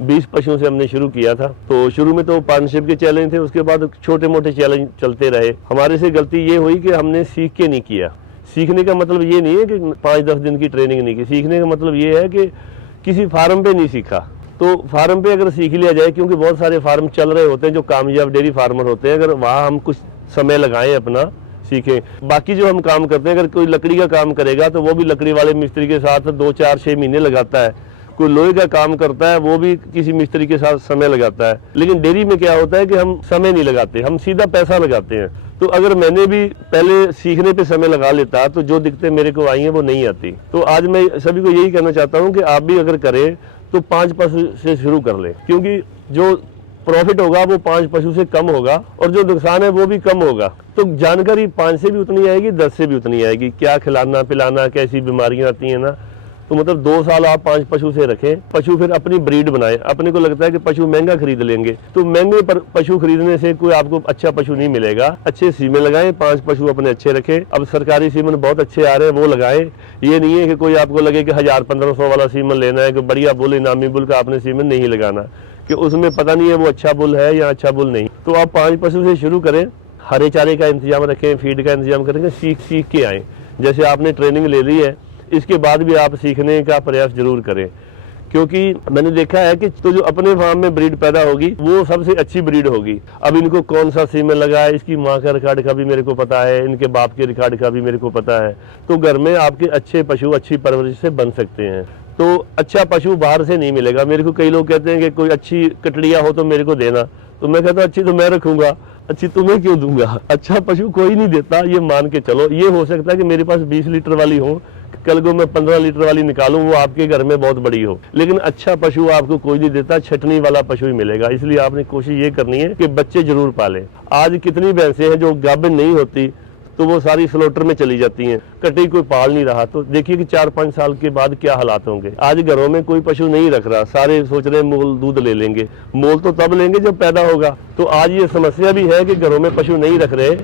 20 पशुओं से हमने शुरू किया था। तो शुरू में तो पार्टनरशिप के चैलेंज थे, उसके बाद छोटे मोटे चैलेंज चलते रहे। हमारे से गलती ये हुई कि हमने सीख के नहीं किया। सीखने का मतलब ये नहीं है कि 5-10 दिन की ट्रेनिंग नहीं की। सीखने का मतलब ये है कि किसी फार्म पे नहीं सीखा। तो फार्म पे अगर सीख लिया जाए, क्योंकि बहुत सारे फार्म चल रहे होते हैं जो कामयाब डेयरी फार्मर होते हैं, अगर वहाँ हम कुछ समय लगाएं अपना सीखें। बाकी जो हम काम करते हैं, अगर कोई लकड़ी का काम करेगा तो वो भी लकड़ी वाले मिस्त्री के साथ 2, 4, 6 महीने लगाता है। कोई लोहे का काम करता है वो भी किसी मिस्त्री के साथ समय लगाता है। लेकिन डेयरी में क्या होता है कि हम समय नहीं लगाते, हम सीधा पैसा लगाते हैं। तो अगर मैंने भी पहले सीखने पे समय लगा लेता तो जो दिक्कतें मेरे को आई हैं वो नहीं आती। तो आज मैं सभी को यही कहना चाहता हूँ कि आप भी अगर करें तो 5 पशु से शुरू कर लें, क्योंकि जो प्रॉफिट होगा वो 5 पशु से कम होगा और जो नुकसान है वो भी कम होगा। तो जानकारी 5 से भी उतनी आएगी, 10 से भी उतनी आएगी। क्या खिलाना पिलाना, कैसी बीमारियां आती हैं ना। तो मतलब 2 साल आप 5 पशु से रखें, पशु फिर अपनी ब्रीड बनाएं। अपने को लगता है कि पशु महंगा खरीद लेंगे, तो महंगे पशु खरीदने से कोई आपको अच्छा पशु नहीं मिलेगा। अच्छे सीमें लगाएं, 5 पशु अपने अच्छे रखें। अब सरकारी सीमन बहुत अच्छे आ रहे हैं, वो लगाएं। ये नहीं है कि कोई आपको लगे कि 1000-1500 वाला सीमन लेना है, कि बढ़िया बुल इनामी बुल का आपने सीमन नहीं लगाना, कि उसमें पता नहीं है वो अच्छा बुल है या अच्छा बुल नहीं। तो आप 5 पशु से शुरू करें, हरे चारे का इंतजाम रखें, फीड का इंतजाम करेंगे, सीख के आएँ। जैसे आपने ट्रेनिंग ले ली है, इसके बाद भी आप सीखने का प्रयास जरूर करें, क्योंकि मैंने देखा है कि तो जो अपने फार्म में ब्रीड पैदा होगी वो सबसे अच्छी ब्रीड होगी। अब इनको कौन सा सीमेन लगा है, इसकी माँ का रिकॉर्ड का भी मेरे को पता है, इनके बाप के रिकॉर्ड का भी मेरे को पता है। तो घर में आपके अच्छे पशु अच्छी परवरिश से बन सकते हैं। तो अच्छा पशु बाहर से नहीं मिलेगा। मेरे को कई लोग कहते हैं कि कोई अच्छी कटड़िया हो तो मेरे को देना, तो मैं कहता हूँ अच्छी तो मैं रखूंगा, अच्छी तुम्हें क्यों दूंगा। अच्छा पशु कोई नहीं देता, ये मान के चलो। ये हो सकता है कि मेरे पास 20 लीटर वाली हो, कल को मैं 15 लीटर वाली निकालूं, वो आपके घर में बहुत बड़ी हो, लेकिन अच्छा पशु आपको कोई नहीं देता, छटनी वाला पशु ही मिलेगा। इसलिए आपने कोशिश ये करनी है कि बच्चे जरूर पालें। आज कितनी भैंसें हैं जो गाभिन नहीं होती, तो वो सारी स्लॉटर में चली जाती हैं, कटी कोई पाल नहीं रहा। तो देखिए कि 4-5 साल के बाद क्या हालात होंगे। आज घरों में कोई पशु नहीं रख रहा, सारे सोच रहे हैं मोल दूध ले लेंगे। मोल तो तब लेंगे जब पैदा होगा। तो आज ये समस्या भी है कि घरों में पशु नहीं रख रहे,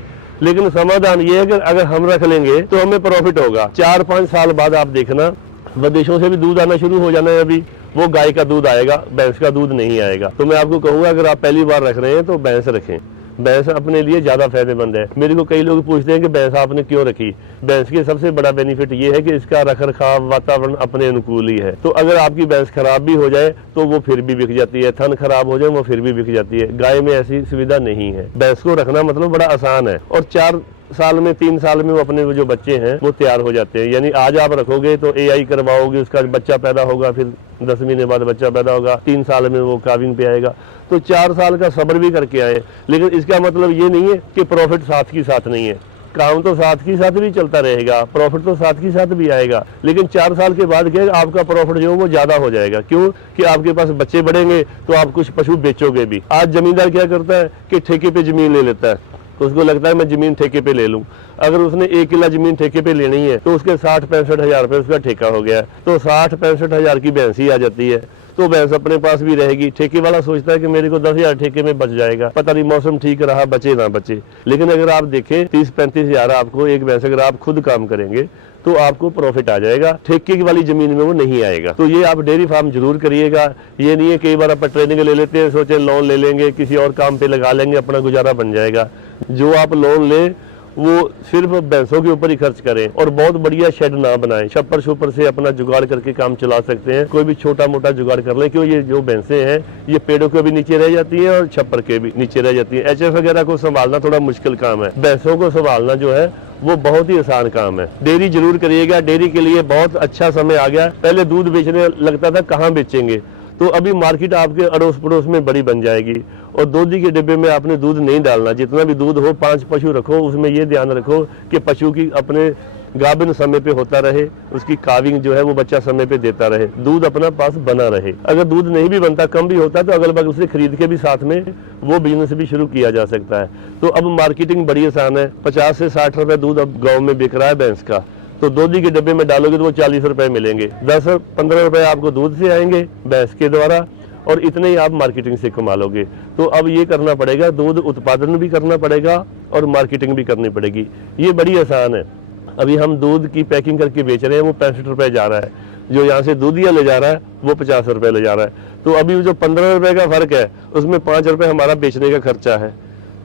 लेकिन समाधान ये है कि अगर हम रख लेंगे तो हमें प्रॉफिट होगा। 4-5 साल बाद आप देखना विदेशों से भी दूध आना शुरू हो जाना है। अभी वो गाय का दूध आएगा, भैंस का दूध नहीं आएगा। तो मैं आपको कहूँगा अगर आप पहली बार रख रहे हैं तो भैंस रखें। भैंस अपने लिए ज्यादा फायदेमंद है। मेरे को कई लोग पूछते हैं कि भैंस आपने क्यों रखी। भैंस के सबसे बड़ा बेनिफिट ये है कि इसका रख रखाव वातावरण अपने अनुकूल ही है। तो अगर आपकी भैंस खराब भी हो जाए तो वो फिर भी बिक जाती है, थन खराब हो जाए वो फिर भी बिक जाती है। गाय में ऐसी सुविधा नहीं है। भैंस को रखना मतलब बड़ा आसान है, और 4 साल में 3 साल में वो अपने जो बच्चे हैं वो तैयार हो जाते हैं। यानी आज आप रखोगे तो AI करवाओगे, उसका बच्चा पैदा होगा, फिर 10 महीने बाद बच्चा पैदा होगा, 3 साल में वो काविंग पे आएगा। तो 4 साल का सब्र भी करके आए। लेकिन इसका मतलब ये नहीं है कि प्रॉफिट साथ की साथ नहीं है। काम तो साथ की साथ भी चलता रहेगा, प्रॉफिट तो साथ की साथ भी आएगा। लेकिन 4 साल के बाद क्या आपका प्रॉफिट जो है वो ज्यादा हो जाएगा। क्यों कि आपके पास बच्चे बढ़ेंगे तो आप कुछ पशु बेचोगे भी। आज जमींदार क्या करता है कि ठेके पे जमीन ले लेता है, तो उसको लगता है मैं जमीन ठेके पे ले लूं। अगर उसने 1 किला जमीन ठेके पे लेनी है तो उसके 60-65 हजार रुपए उसका ठेका हो गया। तो 60-65 हजार की भैंस ही आ जाती है। तो भैंस अपने पास भी रहेगी। ठेके वाला सोचता है कि मेरे को 10,000 ठेके में बच जाएगा, पता नहीं मौसम ठीक रहा बचे ना बचे। लेकिन अगर आप देखें 30-35 हजार आपको एक भैंस, अगर आप खुद काम करेंगे तो आपको प्रॉफिट आ जाएगा, ठेके वाली जमीन में वो नहीं आएगा। तो ये आप डेयरी फार्म जरूर करिएगा। ये नहीं है कई बार आप ट्रेनिंग ले लेते हैं, सोचे लोन ले लेंगे, किसी और काम पे लगा लेंगे, अपना गुजारा बन जाएगा। जो आप लोन ले वो सिर्फ भैंसों के ऊपर ही खर्च करें, और बहुत बढ़िया शेड ना बनाएं। छप्पर छुपर से अपना जुगाड़ करके काम चला सकते हैं, कोई भी छोटा मोटा जुगाड़ कर लें। क्यों ये जो भैंसें हैं ये पेड़ों के भी नीचे रह जाती हैं और छप्पर के भी नीचे रह जाती हैं। HF वगैरह को संभालना थोड़ा मुश्किल काम है, भैंसों को संभालना जो है वो बहुत ही आसान काम है। डेयरी जरूर करिएगा। डेयरी के लिए बहुत अच्छा समय आ गया। पहले दूध बेचने लगता था कहाँ बेचेंगे, तो अभी मार्केट आपके अड़ोस पड़ोस में बड़ी बन जाएगी। और दूधी के डिब्बे में आपने दूध नहीं डालना। जितना भी दूध हो 5 पशु रखो, उसमें ये ध्यान रखो कि पशु की अपने गाभिन समय पे होता रहे, उसकी काविंग जो है वो बच्चा समय पे देता रहे, दूध अपना पास बना रहे। अगर दूध नहीं भी बनता, कम भी होता, तो अगल बगल से खरीद के भी साथ में वो बिजनेस भी शुरू किया जा सकता है। तो अब मार्केटिंग बड़ी आसान है। 50 से 60 रुपए दूध अब गाँव में बिक रहा है भैंस का। तो दूधी के डब्बे में डालोगे तो वो 40 रुपए मिलेंगे। 10-15 रुपए आपको दूध से आएंगे भैंस के द्वारा, और इतने ही आप मार्केटिंग से कमा लोगे। तो अब ये करना पड़ेगा, दूध उत्पादन भी करना पड़ेगा और मार्केटिंग भी करनी पड़ेगी। ये बड़ी आसान है। अभी हम दूध की पैकिंग करके बेच रहे हैं, वो 65 रुपये जा रहा है। जो यहाँ से दूधिया ले जा रहा है वो 50 रुपये ले जा रहा है। तो अभी जो 15 रुपये का फर्क है उसमें 5 रुपये हमारा बेचने का खर्चा है,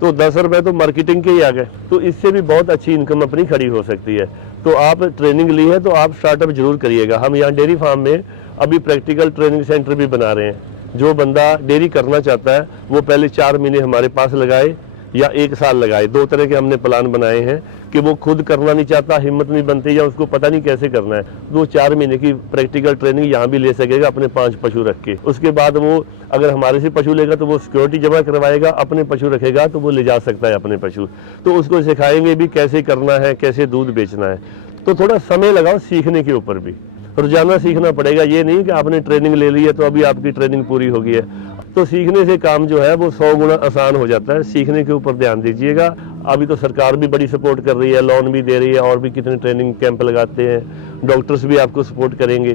तो 10 रुपये तो मार्केटिंग के ही आ गए। तो इससे भी बहुत अच्छी इनकम अपनी खड़ी हो सकती है। तो आप ट्रेनिंग ली है तो आप स्टार्टअप जरूर करिएगा। हम यहाँ डेयरी फार्म में अभी प्रैक्टिकल ट्रेनिंग सेंटर भी बना रहे हैं। जो बंदा डेयरी करना चाहता है वो पहले 4 महीने हमारे पास लगाए या 1 साल लगाए। 2 तरह के हमने प्लान बनाए हैं कि वो खुद करना नहीं चाहता, हिम्मत नहीं बनती या उसको पता नहीं कैसे करना है, वो 4 महीने की प्रैक्टिकल ट्रेनिंग यहाँ भी ले सकेगा अपने 5 पशु रख के। उसके बाद वो अगर हमारे से पशु लेगा तो वो सिक्योरिटी जमा करवाएगा, अपने पशु रखेगा तो वो ले जा सकता है अपने पशु। तो उसको सिखाएंगे भी कैसे करना है, कैसे दूध बेचना है। तो थोड़ा समय लगाओ सीखने के ऊपर भी, रोजाना सीखना पड़ेगा। ये नहीं कि आपने ट्रेनिंग ले ली है तो अभी आपकी ट्रेनिंग पूरी हो गई है। तो सीखने से काम जो है वो 100 गुना आसान हो जाता है। सीखने के ऊपर ध्यान दीजिएगा। अभी तो सरकार भी बड़ी सपोर्ट कर रही है, लोन भी दे रही है, और भी कितने ट्रेनिंग कैंप लगाते हैं, डॉक्टर्स भी आपको सपोर्ट करेंगे।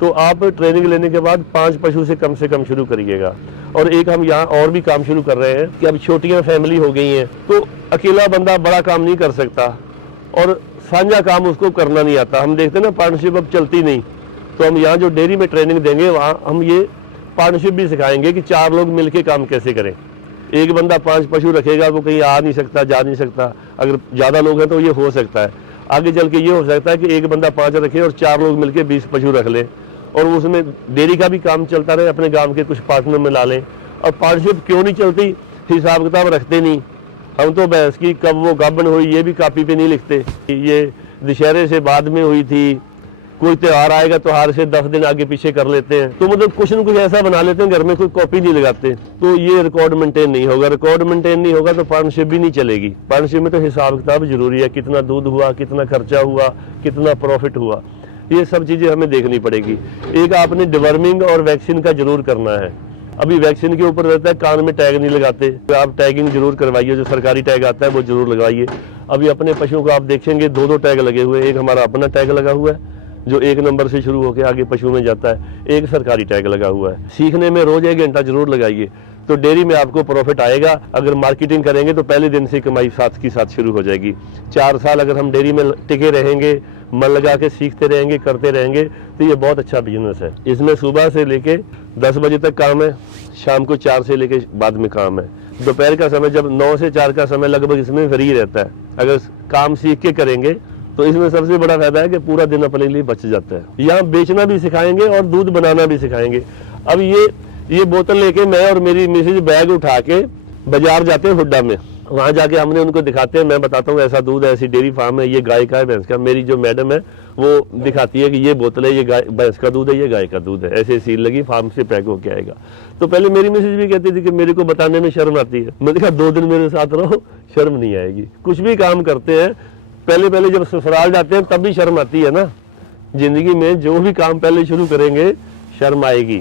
तो आप ट्रेनिंग लेने के बाद 5 पशु से कम शुरू करिएगा। और एक हम यहाँ और भी काम शुरू कर रहे हैं कि अब छोटियाँ फैमिली हो गई हैं तो अकेला बंदा बड़ा काम नहीं कर सकता और साझा काम उसको करना नहीं आता। हम देखते हैं ना पार्टनरशिप अब चलती नहीं, तो हम यहाँ जो डेयरी में ट्रेनिंग देंगे वहाँ हम ये पार्टनरशिप भी सिखाएंगे कि 4 लोग मिलके काम कैसे करें। एक बंदा 5 पशु रखेगा, वो कहीं आ नहीं सकता, जा नहीं सकता। अगर ज़्यादा लोग हैं तो ये हो सकता है। आगे चल के ये हो सकता है कि एक बंदा 5 रखे और 4 लोग मिलके 20 पशु रख लें और उसमें डेयरी का भी काम चलता रहे, अपने गाँव के कुछ पार्टनर में ला लें। और पार्टनरशिप क्यों नहीं चलती, हिसाब किताब रखते नहीं हम। तो भैंस की कब वो गाभन हुई ये भी कापी पे नहीं लिखते। ये दशहरे से बाद में हुई थी, कोई त्योहार आएगा त्योहार से 10 दिन आगे पीछे कर लेते हैं। तो मतलब कुछ न कुछ ऐसा बना लेते हैं, घर में कोई कॉपी नहीं लगाते। तो ये रिकॉर्ड मेंटेन नहीं होगा। रिकॉर्ड मेंटेन नहीं होगा तो पार्टनरशिप भी नहीं चलेगी। पार्टनरशिप में तो हिसाब किताब जरूरी है, कितना दूध हुआ, कितना खर्चा हुआ, कितना प्रॉफिट हुआ, ये सब चीजें हमें देखनी पड़ेगी। एक आपने डिवर्मिंग और वैक्सीन का जरूर करना है। अभी वैक्सीन के ऊपर रहता है कान में टैग नहीं लगाते, तो आप टैगिंग जरूर करवाइए। जो सरकारी टैग आता है वो जरूर लगवाइए। अभी अपने पशुओं को आप देखेंगे 2-2 टैग लगे हुए। एक हमारा अपना टैग लगा हुआ है जो 1 नंबर से शुरू होकर आगे पशु में जाता है, एक सरकारी टैग लगा हुआ है। सीखने में रोज 1 घंटा जरूर लगाइए, तो डेयरी में आपको प्रॉफिट आएगा। अगर मार्केटिंग करेंगे तो पहले दिन से कमाई साथ की साथ शुरू हो जाएगी। 4 साल अगर हम डेयरी में टिके रहेंगे, मन लगा के सीखते रहेंगे, करते रहेंगे, तो ये बहुत अच्छा बिजनेस है। इसमें सुबह से लेके 10 बजे तक काम है, शाम को 4 से लेके बाद में काम है। दोपहर का समय जब 9 से 4 का समय लगभग इसमें फ्री रहता है। अगर काम सीख के करेंगे तो इसमें सबसे बड़ा फायदा है कि पूरा दिन अपने लिए बच जाता है। यहाँ बेचना भी सिखाएंगे और दूध बनाना भी सिखाएंगे। अब ये बोतल लेके मैं और मेरी मिसेज बैग उठा के बाजार जाते हैं हुड्डा में, वहां जाके हमने उनको दिखाते हैं। मैं बताता हूँ ऐसा दूध है, ऐसी डेयरी फार्म है, ये गाय का है, भैंस का। मेरी जो मैडम है वो दिखाती है कि ये बोतल है, ये गाय भैंस का दूध है, ये गाय का दूध है, ऐसे सील लगी, फार्म से पैक होके आएगा। तो पहले मेरी मिसेज भी कहती थी कि मेरे को बताने में शर्म आती है। मैंने कहा 2 दिन मेरे साथ रहो, शर्म नहीं आएगी। कुछ भी काम करते हैं पहले जब ससुराल जाते हैं तब भी शर्म आती है ना। जिंदगी में जो भी काम पहले शुरू करेंगे शर्म आएगी,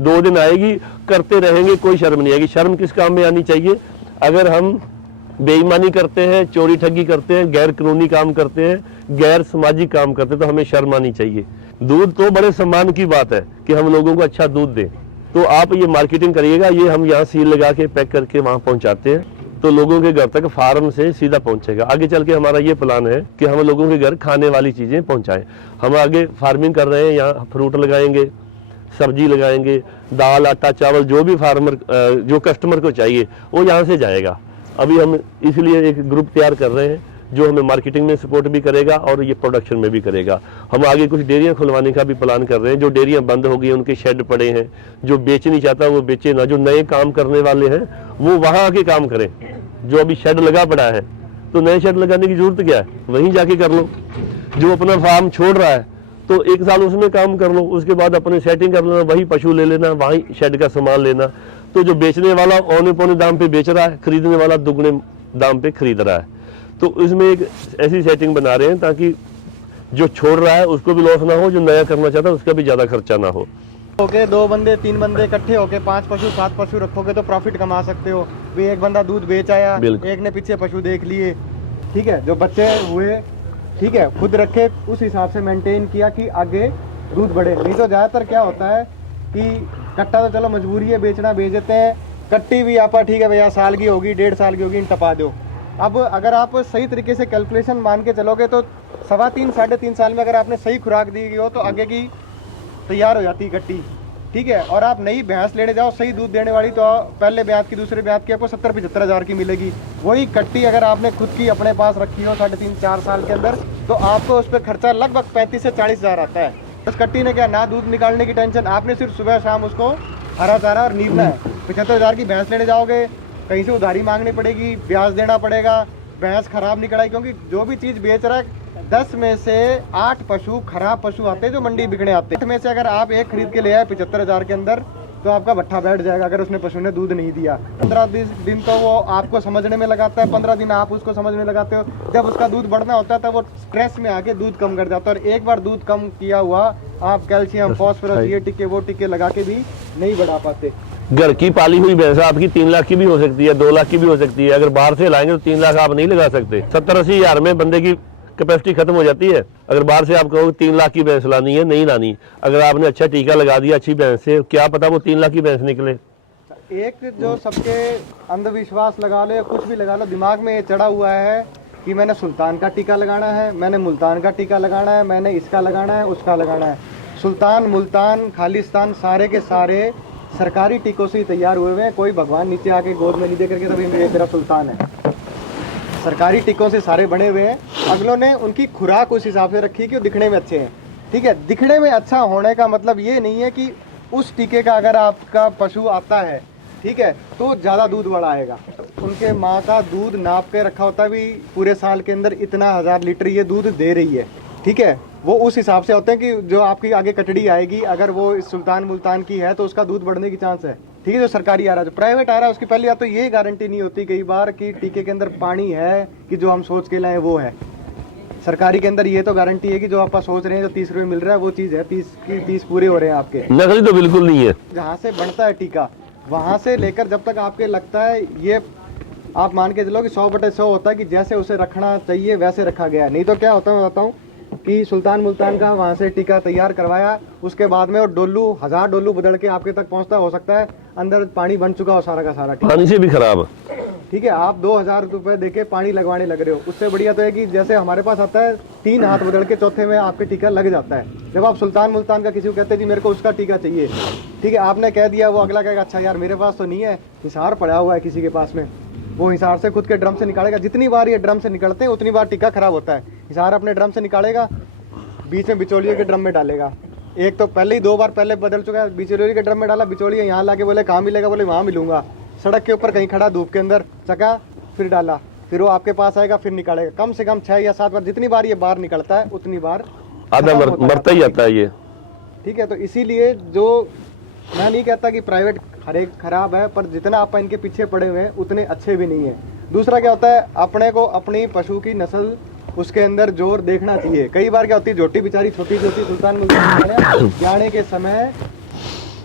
2 दिन आएगी, करते रहेंगे, कोई शर्म नहीं आएगी। शर्म किस काम में आनी चाहिए? अगर हम बेईमानी करते हैं, चोरी ठगी करते हैं, गैर कानूनी काम करते हैं, गैर सामाजिक काम करते हैं, तो हमें शर्म आनी चाहिए। दूध तो बड़े सम्मान की बात है कि हम लोगों को अच्छा दूध दें। तो आप ये मार्केटिंग करिएगा। ये हम यहाँ सील लगा के पैक करके वहाँ पहुँचाते हैं, तो लोगों के घर तक फार्म से सीधा पहुंचेगा। आगे चल के हमारा ये प्लान है कि हम लोगों के घर खाने वाली चीजें पहुंचाएं। हम आगे फार्मिंग कर रहे हैं, यहाँ फ्रूट लगाएंगे, सब्जी लगाएंगे, दाल, आटा, चावल, जो भी फार्मर जो कस्टमर को चाहिए वो यहाँ से जाएगा। अभी हम इसलिए एक ग्रुप तैयार कर रहे हैं जो हमें मार्केटिंग में सपोर्ट भी करेगा और ये प्रोडक्शन में भी करेगा। हम आगे कुछ डेयरियां खुलवाने का भी प्लान कर रहे हैं। जो डेयरियां बंद हो गई हैं उनके शेड पड़े हैं, जो बेच नहीं चाहता वो बेचे ना, जो नए काम करने वाले हैं वो वहां आके काम करें। जो अभी शेड लगा पड़ा है तो नए शेड लगाने की जरूरत क्या है, वहीं जाके कर लो। जो अपना फार्म छोड़ रहा है तो 1 साल उसमें काम कर लो, उसके बाद अपने सेटिंग कर लेना, वही पशु ले लेना, वही शेड का सामान लेना। तो जो बेचने वाला औने पौने दाम पे बेच रहा है, खरीदने वाला दुगने दाम पे खरीद रहा है। तो इसमें एक ऐसी सेटिंग बना रहे हैं ताकि जो छोड़ रहा है उसको भी लॉस ना हो, जो नया करना चाहता है उसका भी ज्यादा खर्चा ना हो। ओके, 2 बंदे 3 बंदे इकट्ठे होके 5 पशु 7 पशु रखोगे तो प्रॉफिट कमा सकते हो। भी एक बंदा दूध बेच आया, एक ने पीछे पशु देख लिए, ठीक है, जो बच्चे हुए, ठीक है, खुद रखे, उस हिसाब से मेंटेन किया कि आगे दूध बढ़े। नहीं तो ज्यादातर क्या होता है कि कट्टा तो चलो मजबूरी है बेचना, बेच देते हैं। कट्टी भी आपा ठीक है भैया, साल की होगी, 1.5 साल की होगी, टपा दो। अब अगर आप सही तरीके से कैलकुलेशन मान के चलोगे तो 3.25 साढ़े 3 साल में अगर आपने सही खुराक दी गई हो तो आगे की तैयार हो जाती है कट्टी, ठीक है। और आप नई भैंस लेने जाओ सही दूध देने वाली, तो पहले ब्याज की दूसरे ब्याज की आपको 70-75 हज़ार की मिलेगी। वही कट्टी अगर आपने खुद की अपने पास रखी हो 3.5-4 साल के अंदर, तो आपको उस पर खर्चा लगभग 35 से 40 हज़ार आता है। उस कट्टी ने क्या, ना दूध निकालने की टेंशन, आपने सिर्फ सुबह शाम उसको हरा चारा और नींदना है। 75 हज़ार की भैंस लेने जाओगे, कहीं से उधारी मांगनी पड़ेगी, ब्याज देना पड़ेगा, भैंस खराब निकल, क्योंकि जो भी चीज़ बेच रहा है 10 में से 8 पशु खराब पशु आते हैं जो मंडी बिकने आते हैं। 8 में से अगर आप एक खरीद के ले आए 75 हज़ार के अंदर, तो आपका भट्ठा बैठ जाएगा अगर उसने पशु ने दूध नहीं दिया। 15 दिन तो वो आपको समझने में लगाता है, 15 दिन आप उसको समझने में लगाते हो। जब उसका दूध बढ़ना होता है तब वो स्ट्रेस में आके दूध कम कर जाता है। और एक बार दूध कम किया हुआ आप कैल्शियम, फॉस्फोरस, ये टीके वो टीके लगा के भी नहीं बढ़ा पाते। घर की पाली हुई भैंस आपकी 3 लाख की भी हो सकती है, 2 लाख की भी हो सकती है। अगर बाहर से लाएंगे तो 3 लाख आप नहीं लगा सकते। 70-80 हज़ार में बंदे की कैपेसिटी खत्म हो जाती है। अगर बाहर से आप कहो 3 लाख की भैंस लानी है, नहीं लानी। अगर आपने अच्छा टीका लगा दिया अच्छी भैंस से, क्या पता वो 3 लाख की भैंस निकले। एक जो सबके अंधविश्वास लगा लो या कुछ भी लगा लो, दिमाग में ये चढ़ा हुआ है कि मैंने सुल्तान का टीका लगाना है, मैंने मुल्तान का टीका लगाना है, मैंने इसका लगाना है, उसका लगाना है। सुल्तान, मुल्तान, खालिस्तान सारे के सारे सरकारी टीकों से ही तैयार हुए हैं। कोई भगवान नीचे आके गोद में नहीं दे करके तभी ये तेरा सुल्तान है। सरकारी टीकों से सारे बने हुए हैं। अगलों ने उनकी खुराक उस हिसाब से रखी कि वो दिखने में अच्छे हैं, ठीक है। दिखने में अच्छा होने का मतलब ये नहीं है कि उस टीके का अगर आपका पशु आता है, ठीक है, तो ज़्यादा दूध बड़ा आएगा। उनके माँ का दूध नाप के रखा होता है भी पूरे साल के अंदर इतना 1000 लीटर ये दूध दे रही है, ठीक है। वो उस हिसाब से होते हैं कि जो आपकी आगे कटड़ी आएगी अगर वो सुल्तान मुल्तान की है तो उसका दूध बढ़ने की चांस है, ठीक है। जो सरकारी आ रहा है, जो प्राइवेट आ रहा है, उसकी पहले या तो ये गारंटी नहीं होती कई बार कि टीके के अंदर पानी है कि जो हम सोच के लाए वो है। सरकारी के अंदर ये तो गारंटी है कि जो आप सोच रहे हैं जो 30 रुपये मिल रहा है वो चीज़ है, 30 पूरे हो रहे हैं आपके। नकली तो बिल्कुल नहीं है। जहाँ से बनता है टीका वहाँ से लेकर जब तक आपके लगता है, ये आप मान के चलो कि 100/100 होता है कि जैसे उसे रखना चाहिए वैसे रखा गया। नहीं तो क्या होता है मैं बताऊँ कि सुल्तान मुल्तान का वहाँ से टीका तैयार करवाया, उसके बाद में वो डोलू 1000 डोलू बदल के आपके तक पहुँचता, हो सकता है अंदर पानी बन चुका हो सारा का सारा, पानी से भी खराब, ठीक है। आप 2000 रुपये देके पानी लगवाने लग रहे हो। उससे बढ़िया तो है कि जैसे हमारे पास आता है 3 हाथ बदल के चौथे में आपके टीका लग जाता है। जब आप सुल्तान मुल्तान का किसी को कहते हैं जी मेरे को उसका टीका चाहिए, ठीक है, आपने कह दिया, वो अगला कहेगा अच्छा यार मेरे पास तो नहीं है, हिसार पड़ा हुआ है किसी के पास में, वो हिसार से खुद के ड्रम से निकालेगा। जितनी बार ये ड्रम से निकलते हैं उतनी बार टीका खराब होता है। हिसार अपने ड्रम से निकालेगा, बीच में बिचौलिए के ड्रम में डालेगा। एक तो पहले ही 2 बार पहले बदल चुका है, बिचौलिए के ड्रम में डाला, बिचौलिए यहाँ लाके बोले कहाँ मिलेगा, बोले वहाँ मिलूंगा। सड़क के ऊपर कहीं खड़ा धूप के अंदर चका, फिर डाला, फिर वो आपके पास आएगा, फिर निकालेगा। कम से कम 6 या 7 बार, जितनी बार ये बाहर निकलता है उतनी बार आधा मरता ही जाता है ये, ठीक है। तो इसीलिए जो मैं नहीं कहता कि प्राइवेट हर एक खराब है, पर जितना आप इनके पीछे पड़े हुए हैं उतने अच्छे भी नहीं है। दूसरा क्या होता है, अपने को अपनी पशु की नस्ल उसके अंदर जोर देखना चाहिए। कई बार क्या होती है, झोटी बेचारी छोटी सी होती है, सुल्तान मुल्तान जाने के समय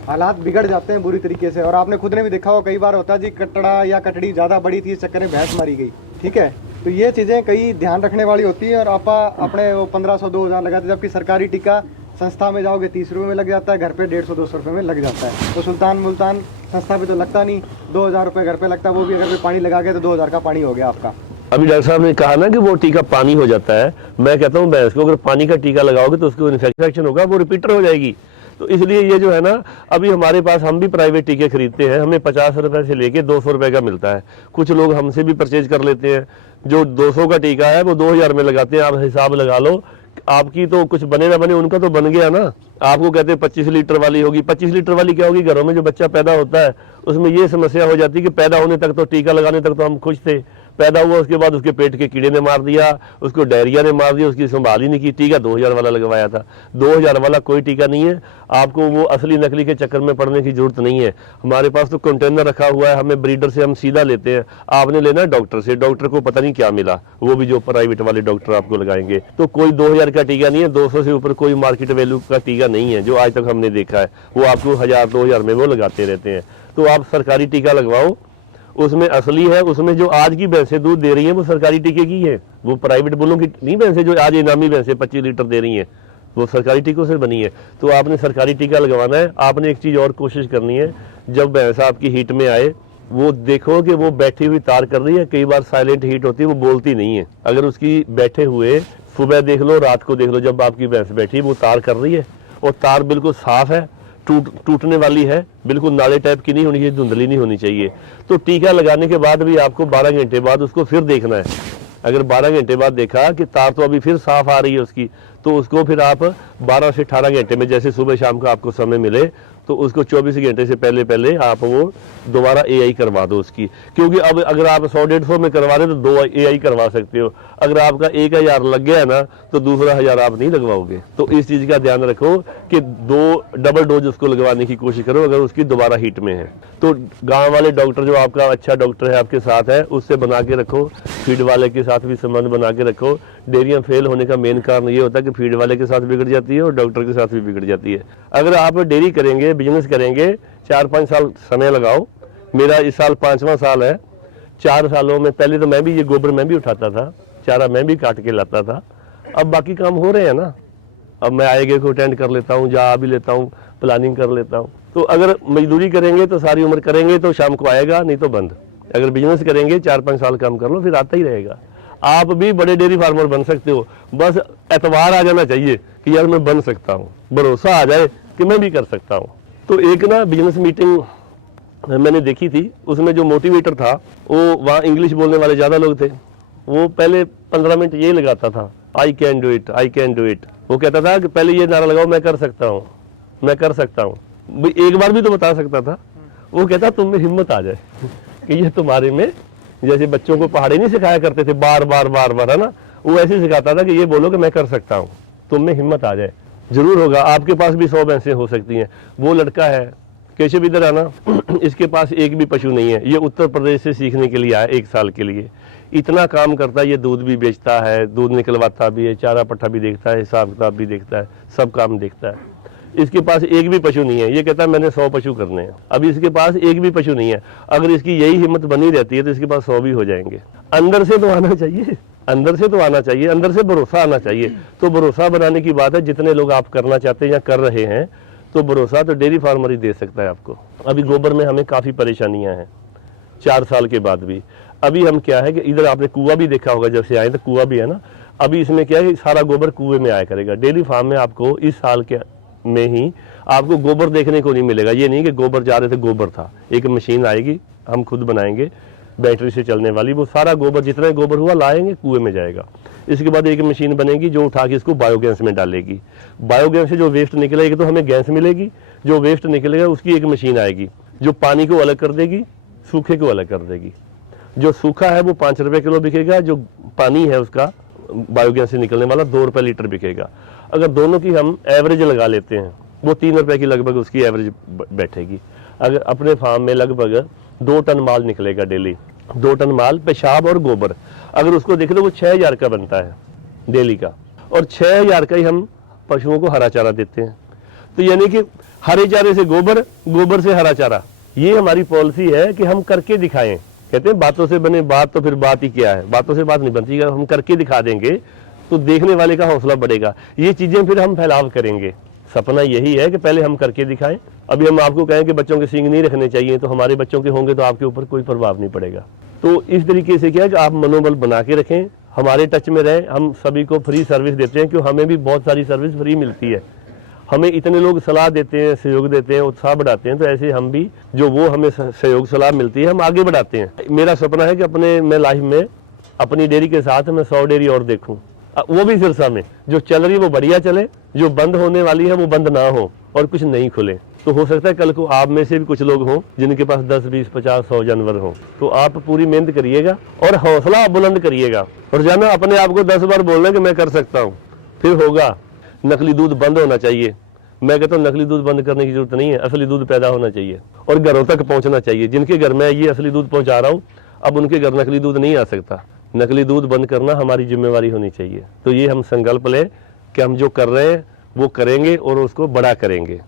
हालात बिगड़ जाते हैं बुरी तरीके से। और आपने खुद ने भी देखा हो, कई बार होता है जी कटड़ा या कटड़ी ज़्यादा बड़ी थी, इस चक्कर में भैंस मारी गई, ठीक है। तो ये चीज़ें कई ध्यान रखने वाली होती हैं। और आप अपने वो 1500-2000 लगाते, जबकि सरकारी टीका संस्था में जाओगे 30 रुपये में लग जाता है, घर पे 150-200 रुपये में लग जाता है। तो सुल्तान मुल्तान संस्था पे तो लगता नहीं, 2000 रुपये घर पे लगता है, वो भी अगर पानी लगा के तो 2000 का पानी हो गया आपका। अभी डॉक्टर साहब ने कहा ना कि वो टीका पानी हो जाता है। मैं कहता हूँ भैंस को अगर पानी का टीका लगाओगे तो उसको इन्फेक्शन होगा, वो रिपीटर हो जाएगी। तो इसलिए ये जो है ना, अभी हमारे पास हम भी प्राइवेट टीके खरीदते हैं, हमें 50 रुपये से लेके 200 रुपये का मिलता है। कुछ लोग हमसे भी परचेज कर लेते हैं, जो 200 का टीका है वो 2000 में लगाते हैं। आप हिसाब लगा लो, आपकी तो कुछ बने ना बने, उनका तो बन गया ना। आपको कहते हैं 25 लीटर वाली होगी, 25 लीटर वाली क्या होगी, घरों में जो बच्चा पैदा होता है उसमें ये समस्या हो जाती है कि पैदा होने तक तो टीका लगाने तक तो हम खुश थे, पैदा हुआ उसके बाद उसके पेट के कीड़े ने मार दिया, उसको डायरिया ने मार दिया, उसकी संभाल ही नहीं की। टीका 2000 वाला लगवाया था। 2000 वाला कोई टीका नहीं है। आपको वो असली नकली के चक्कर में पड़ने की जरूरत नहीं है। हमारे पास तो कंटेनर रखा हुआ है, हमें ब्रीडर से हम सीधा लेते हैं। आपने लेना है डॉक्टर से, डॉक्टर को पता नहीं क्या मिला, वो भी जो प्राइवेट वाले डॉक्टर आपको लगाएंगे। तो कोई 2000 का टीका नहीं है, 200 से ऊपर कोई मार्केट वैल्यू का टीका नहीं है जो आज तक हमने देखा है। वो आपको 1000-2000 में वो लगाते रहते हैं। तो आप सरकारी टीका लगवाओ, उसमें असली है, उसमें जो आज की भैंसें दूध दे रही हैं वो सरकारी टीके की है। वो प्राइवेट बुलों की नहीं भैंसें जो आज इनामी भैंसें 25 लीटर दे रही हैं, वो सरकारी टीकों से बनी है। तो आपने सरकारी टीका लगवाना है। आपने एक चीज़ और कोशिश करनी है, जब भैंस आपकी हीट में आए वो देखो कि वो बैठी हुई तार कर रही है। कई बार साइलेंट हीट होती है, वो बोलती नहीं है। अगर उसकी बैठे हुए सुबह देख लो, रात को देख लो, जब आपकी भैंस बैठी वो तार कर रही है और तार बिल्कुल साफ है, टूटने वाली है, बिल्कुल नाले टाइप की नहीं होनी चाहिए, धुंधली नहीं होनी चाहिए। तो टीका लगाने के बाद भी आपको 12 घंटे बाद उसको फिर देखना है। अगर 12 घंटे बाद देखा कि तार तो अभी फिर साफ आ रही है उसकी, तो उसको फिर आप 12 से 18 घंटे में, जैसे सुबह शाम का आपको समय मिले, तो उसको 24 घंटे से पहले पहले आप वो दोबारा एआई करवा दो उसकी। क्योंकि अब अगर आप 100-150 में करवा रहे तो 2 एआई करवा सकते हो। अगर आपका 1000 लग गया ना तो दूसरा 1000 आप नहीं लगवाओगे। तो इस चीज़ का ध्यान रखो कि 2 डबल डोज उसको लगवाने की कोशिश करो अगर उसकी दोबारा हीट में है। तो गाँव वाले डॉक्टर, जो आपका अच्छा डॉक्टर है आपके साथ है, उससे बना के रखो। फीड वाले के साथ भी संबंध बना के रखो। डेयरियाँ फेल होने का मेन कारण ये होता है कि फीड वाले के साथ बिगड़ जाती है और डॉक्टर के साथ भी बिगड़ जाती है। अगर आप डेयरी करेंगे, बिजनेस करेंगे, 4-5 साल समय लगाओ। मेरा इस साल 5वां साल है। 4 सालों में पहले तो मैं भी ये गोबर मैं भी उठाता था, चारा मैं भी काट के लाता था। अब बाकी काम हो रहे हैं ना, अब मैं आएगे को अटेंड कर लेता हूँ, जा भी लेता हूँ, प्लानिंग कर लेता हूँ। तो अगर मजदूरी करेंगे तो सारी उम्र करेंगे तो शाम को आएगा, नहीं तो बंद। अगर बिजनेस करेंगे 4-5 साल काम कर लो, फिर आता ही रहेगा। आप भी बड़े डेयरी फार्मर बन सकते हो, बस एतवार आ जाना चाहिए कि यार मैं बन सकता हूँ, भरोसा आ जाए कि मैं भी कर सकता हूँ। तो एक ना बिजनेस मीटिंग मैंने देखी थी, उसमें जो मोटिवेटर था वो, वहाँ इंग्लिश बोलने वाले ज़्यादा लोग थे। वो पहले 15 मिनट ये लगाता था, I can do it, I can do it. वो कहता था कि पहले ये नारा लगाओ, मैं कर सकता हूँ, मैं कर सकता हूँ। एक बार भी तो बता सकता था। वो कहता तुम में हिम्मत आ जाए कि ये तुम्हारे में, जैसे बच्चों को पहाड़ी नहीं सिखाया करते थे बार बार बार बार, है ना, वो ऐसे सिखाता था कि ये बोलो कि मैं कर सकता हूँ, तुम में हिम्मत आ जाए। जरूर होगा, आपके पास भी 100 भैंसें हो सकती हैं। वो लड़का है केशव, इधर आना, इसके पास एक भी पशु नहीं है। ये उत्तर प्रदेश से सीखने के लिए आया 1 साल के लिए। इतना काम करता है, ये दूध भी बेचता है, दूध निकलवाता भी है, चारा पट्टा भी देखता है, हिसाब किताब भी देखता है, सब काम देखता है। इसके पास एक भी पशु नहीं है। ये कहता है मैंने 100 पशु करने हैं। अभी इसके पास एक भी पशु नहीं है। अगर इसकी यही हिम्मत बनी रहती है तो इसके पास 100 भी हो जाएंगे। अंदर से तो आना चाहिए, अंदर से तो आना चाहिए, अंदर से भरोसा आना चाहिए। तो भरोसा बनाने की बात है। जितने लोग आप करना चाहते हैं या कर रहे हैं, तो भरोसा तो डेयरी फार्मर ही दे सकता है आपको। अभी गोबर में हमें काफ़ी परेशानियां हैं 4 साल के बाद भी। अभी हम क्या है कि इधर आपने कुआं भी देखा होगा, जब से आए तो कुआं भी है ना। अभी इसमें क्या है कि सारा गोबर कुएं में आया करेगा। डेयरी फार्म में आपको इस साल के में ही आपको गोबर देखने को नहीं मिलेगा। ये नहीं कि गोबर जा रहे थे गोबर था। एक मशीन आएगी, हम खुद बनाएंगे, बैटरी से चलने वाली। वो सारा गोबर, जितना गोबर हुआ लाएंगे, कुएं में जाएगा। इसके बाद एक मशीन बनेगी जो उठा के इसको बायोगैस में डालेगी। बायोगैस से जो वेस्ट निकलेगी तो हमें गैस मिलेगी। जो वेस्ट निकलेगा उसकी एक मशीन आएगी जो पानी को अलग कर देगी, सूखे को अलग कर देगी। जो सूखा है वो 5 रुपये किलो बिकेगा, जो पानी है उसका बायोगैस से निकलने वाला 2 रुपये लीटर बिकेगा। अगर दोनों की हम एवरेज लगा लेते हैं, वो 3 रुपये की लगभग उसकी एवरेज बैठेगी। अगर अपने फार्म में लगभग 2 टन माल निकलेगा डेली, 2 टन माल, पेशाब और गोबर। अगर उसको देखें तो वो 6000 का बनता है डेली का, और 6000 का ही हम पशुओं को हरा चारा देते हैं। तो यानी कि हरे चारे से गोबर, गोबर से हरा चारा। ये हमारी पॉलिसी है कि हम करके दिखाएं। कहते हैं बातों से बने बात, तो फिर बात ही क्या है। बातों से बात नहीं बनती, अगर हम करके दिखा देंगे तो देखने वाले का हौसला बढ़ेगा। ये चीजें फिर हम फैलाव करेंगे। सपना यही है कि पहले हम करके दिखाएं। अभी हम आपको कहें कि बच्चों के सींग नहीं रखने चाहिए, तो हमारे बच्चों के होंगे तो आपके ऊपर कोई प्रभाव नहीं पड़ेगा। तो इस तरीके से क्या है कि आप मनोबल बना के रखें, हमारे टच में रहें। हम सभी को फ्री सर्विस देते हैं, क्योंकि हमें भी बहुत सारी सर्विस फ्री मिलती है। हमें इतने लोग सलाह देते हैं, सहयोग देते हैं, उत्साह बढ़ाते हैं, तो ऐसे हम भी जो वो हमें सहयोग सलाह मिलती है हम आगे बढ़ाते हैं। मेरा सपना है कि मैं लाइफ में अपनी डेयरी के साथ मैं 100 डेयरी और देखूं, वो भी सिरसा में। जो चल रही है वो बढ़िया चले, जो बंद होने वाली है वो बंद ना हो और कुछ नहीं खुले। तो हो सकता है कल को आप में से भी कुछ लोग हों जिनके पास 10, 20, 50, 100 जानवर हों। तो आप पूरी मेहनत करिएगा और हौसला बुलंद करिएगा, और जाना अपने आप को 10 बार बोलना कि मैं कर सकता हूँ, फिर होगा। नकली दूध बंद होना चाहिए। मैं कहता हूँ नकली दूध बंद करने की जरूरत नहीं है, असली दूध पैदा होना चाहिए और घरों तक पहुँचना चाहिए। जिनके घर में ये असली दूध पहुँचा रहा हूँ, अब उनके घर नकली दूध नहीं आ सकता। नकली दूध बंद करना हमारी जिम्मेवारी होनी चाहिए। तो ये हम संकल्प लें कि हम जो कर रहे हैं वो करेंगे और उसको बड़ा करेंगे।